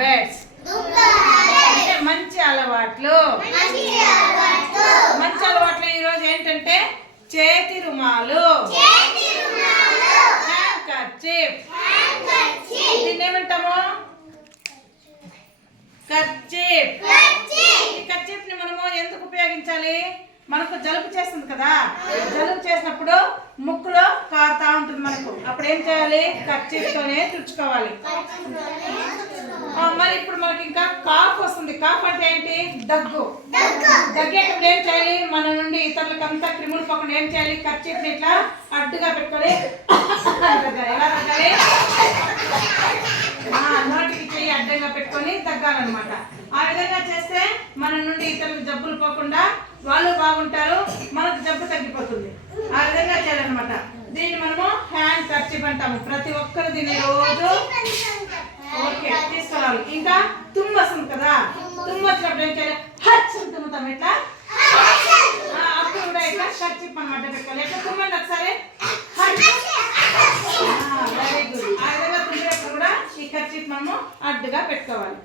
Habits అంటే మంచి అలవాట్లు. మంచి అలవాట్లు ఈరోజు ఏంటంటే చేతి రుమాలు, హ్యాండ్ కర్చీఫ్. దీన్ని ఏమంటాము? కర్చీఫ్. ఈ కర్చీఫ్ ని మనము ఎందుకు ఉపయోగించాలి? మనకు జలుబు చేస్తుంది కదా, జలుబు చేసినప్పుడు ముక్కులో కారుతా ఉంటుంది మనకు. అప్పుడు ఏం చేయాలి? కర్చీఫ్ తోనే తుడుచుకోవాలి. మరి ఇప్పుడు మనకి ఇంకా కాఫ్ వస్తుంది. కాఫ్ అంటే ఏంటి? దగ్గు. దగ్గేటప్పుడు ఏం చేయాలి? మన నుండి ఇతరులకు అంతా క్రిములు పోకుండా ఏం చేయాలి? కర్చీఫ్ ని ఇట్లా అడ్డుగా పెట్టుకొని ఎలా తగ్గాలి? నోటికి చెయ్యి అడ్డంగా పెట్టుకొని తగ్గాలన్నమాట. ఆ విధంగా చేస్తే మన నుండి ఇతరులకు జబ్బులు పోకుండా వాళ్ళు బాగుంటారు, మనకు జబ్బు తగ్గిపోతుంది. ఆ విధంగా చేయాలన్నమాట. దీన్ని మనము హ్యాండ్ కర్చీఫ్ అంటాము. ప్రతి ఒక్కరు దీన్ని రోజు ఓకే తీసుకోవాలి. ఇంకా తుమ్ము వస్తుంది కదా, తుమ్ము వచ్చినప్పుడు ఏం చేయాలి? హచ్ తుమ్ముతాం ఇట్లా. అప్పుడు కూడా ఇట్లా కర్చీఫ్ అన్నమాట పెట్టుకోవాలి. ఎట్లా తుమ్మండి ఒకసారి. Very good. ఆ విధంగా తుమ్మినప్పుడు కూడా ఈ కర్చీఫ్ మనము అడ్డుగా పెట్టుకోవాలి.